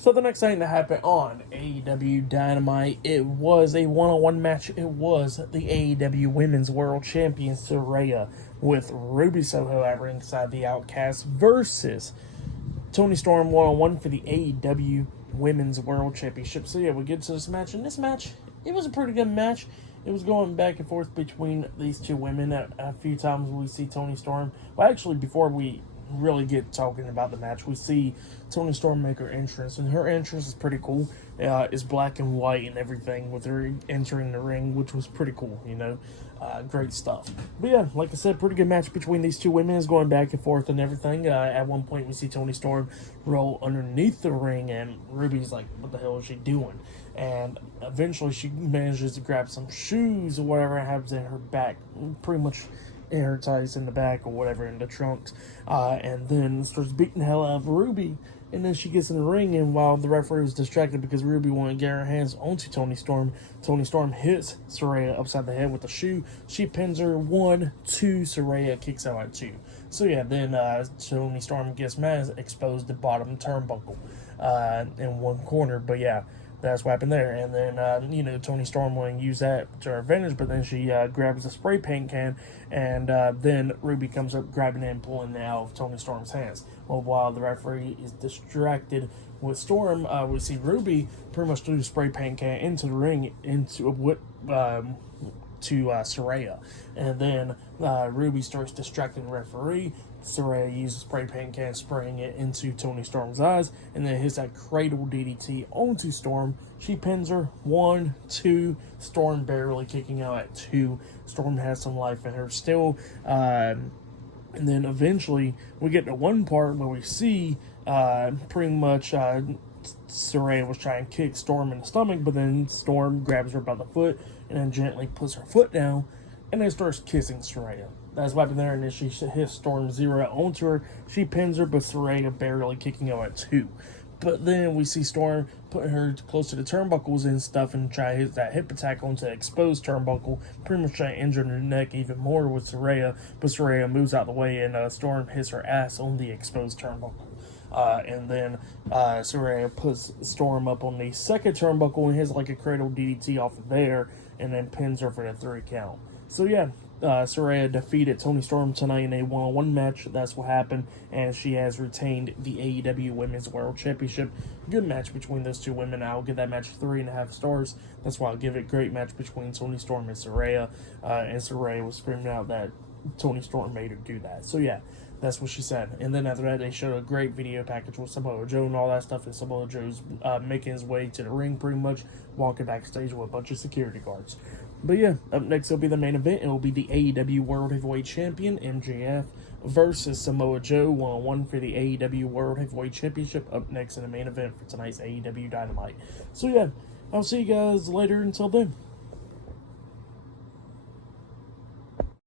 So the next thing that happened on AEW Dynamite, it was a one-on-one match. It was the AEW Women's World Champion Saraya with Ruby Soho at ringside, the Outcast, versus Toni Storm one-on-one for the AEW Women's World Championship. So yeah, we get to this match, and this match, it was a pretty good match. It was going back and forth between these two women. A few times we see Toni Storm. Well, actually, before we really get talking about the match, we see Toni Storm make her entrance, and her entrance is pretty cool. It's black and white and everything with her entering the ring, which was pretty cool, great stuff. But yeah, like I said, pretty good match between these two women. Is going back and forth and everything. At one point we see Toni Storm roll underneath the ring, and Ruby's like, what the hell is she doing? And eventually she manages to grab some shoes or whatever happens in her back, pretty much in her ties in the back or whatever, in the trunks, and then starts beating the hell out of Ruby. And then she gets in the ring, and while the referee was distracted because Ruby wanted to get her hands onto Toni Storm hits Saraya upside the head with a shoe. She pins her 1-2, Saraya kicks out at 2. So yeah, then Toni Storm gets mad, exposed the bottom turnbuckle in one corner. But yeah, that's what happened there. And then, Toni Storm wanted to use that to her advantage, but then she grabs a spray paint can, and then Ruby comes up grabbing it and pulling it out of Toni Storm's hands. Well, while the referee is distracted with Storm, we see Ruby pretty much threw the spray paint can into the ring, to Saraya. And then Ruby starts distracting the referee. Saraya uses spray paint can, spraying it into Toni Storm's eyes, and then hits that cradle DDT onto Storm. She pins her 1-2, Storm barely kicking out at 2. Storm has some life in her still. And then eventually we get to one part where we see pretty much Saraya was trying to kick Storm in the stomach, but then Storm grabs her by the foot and then gently puts her foot down and then starts kissing Saraya. That's what happened there, and then she hits Storm 0 onto her. She pins her, but Saraya barely kicking out at 2. But then we see Storm putting her close to the turnbuckles and stuff and try to hit that hip attack onto the exposed turnbuckle, pretty much trying to injure her neck even more with Saraya, but Saraya moves out the way, and Storm hits her ass on the exposed turnbuckle. And then Saraya puts Storm up on the second turnbuckle and hits like a cradle DDT off of there, and then pins her for the 3 count. So yeah, Saraya defeated Toni Storm tonight in a one-on-one match. That's what happened, and she has retained the AEW Women's World Championship. Good match between those two women. I'll give that match 3.5 stars. That's why I'll give it. Great match between Toni Storm and Saraya. And Saraya was screaming out that Toni Storm made her do that. So yeah, that's what she said. And then after that, they showed a great video package with Samoa Joe and all that stuff. And Samoa Joe's making his way to the ring, pretty much walking backstage with a bunch of security guards. But yeah, up next will be the main event. It will be the AEW World Heavyweight Champion, MJF, versus Samoa Joe, one-on-one for the AEW World Heavyweight Championship. Up next in the main event for tonight's AEW Dynamite. So yeah, I'll see you guys later. Until then.